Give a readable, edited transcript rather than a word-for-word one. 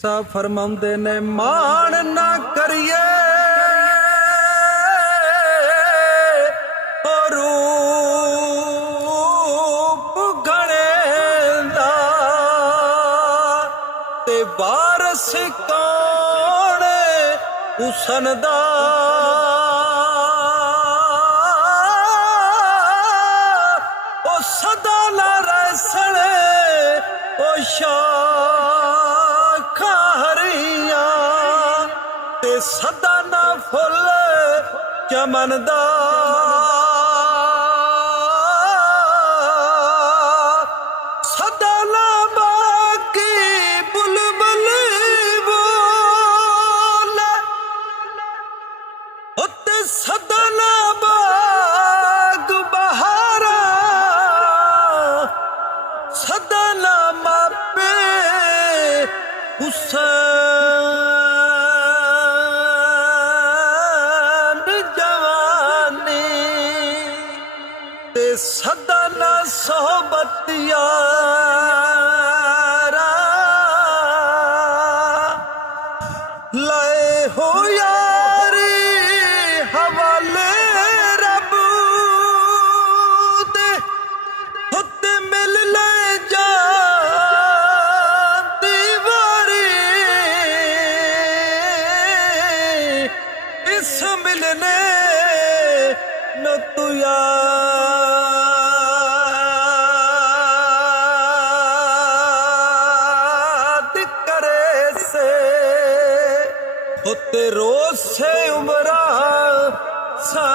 सा फरमाउंदे ने मान ना करिए रूप गणेंदा ते वारस कौन हुसन दा ओ सदा ना रसने ओ शाखा हरियां ते सदा ना फुल चमन दा सदा ना बाकी बुलबुल बोले उत्ते सदा ना बाग बहारा सदा ना मापे हुसैन जवानी ते सदा ना सोहबत यारा लाए हो यारी हवाले रब दे उत्ते मिल ले जा दीवारी इस मिलने न तू याद करे से होते रोज से उमरा सा